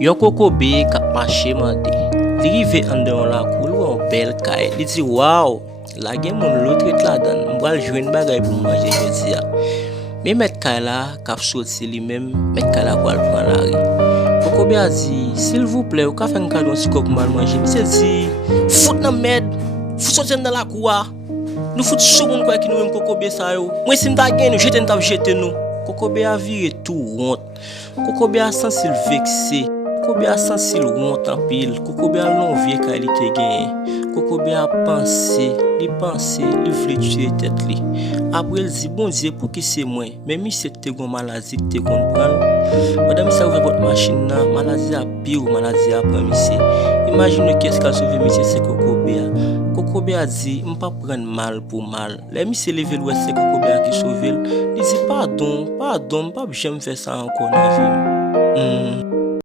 Yon kokobe kap mache mande. Li rive an dedans la cour, ou an bel kay. Li di wow, la gen moun l'autre la dan. M'bral jwenn bagay pou manger jodi ya. Mais met kay la kap sorti li même, met kay la pour prendre la ri. Kokobe a dit, s'il vous plaît, ou ka fè un cadeau si kok mal manger. M'se dit, fout nan med, fout sorti dans la cour. Nous fout sou moun quoi qui nous même kokobe sa yo. Moi si m'ta gen nous jete n'ta jete nous. Kokobe a viré tout honte. Kokobe a senti vexé. Kokobe a senti honte en pile. Kokobe a l'envie kay li te gen. Kokobe a pensé, li voulait tuer tête li. Après il dit bon Dieu pour qui c'est moi. Mais mi c'est te gon maladie te kon pran. Madame ça ouvre votre machine là, maladie a pire ou maladie a prend monsieur. Imagine qu'est-ce qu'a sauvé monsieur c'est Kokobe a. Kokobe a dit m'pa prendre mal pour mal. Les monsieur levé l'ouest c'est Kokobe a qui sauvé. Il dit pardon, m'pa jamais faire ça encore dans la vie.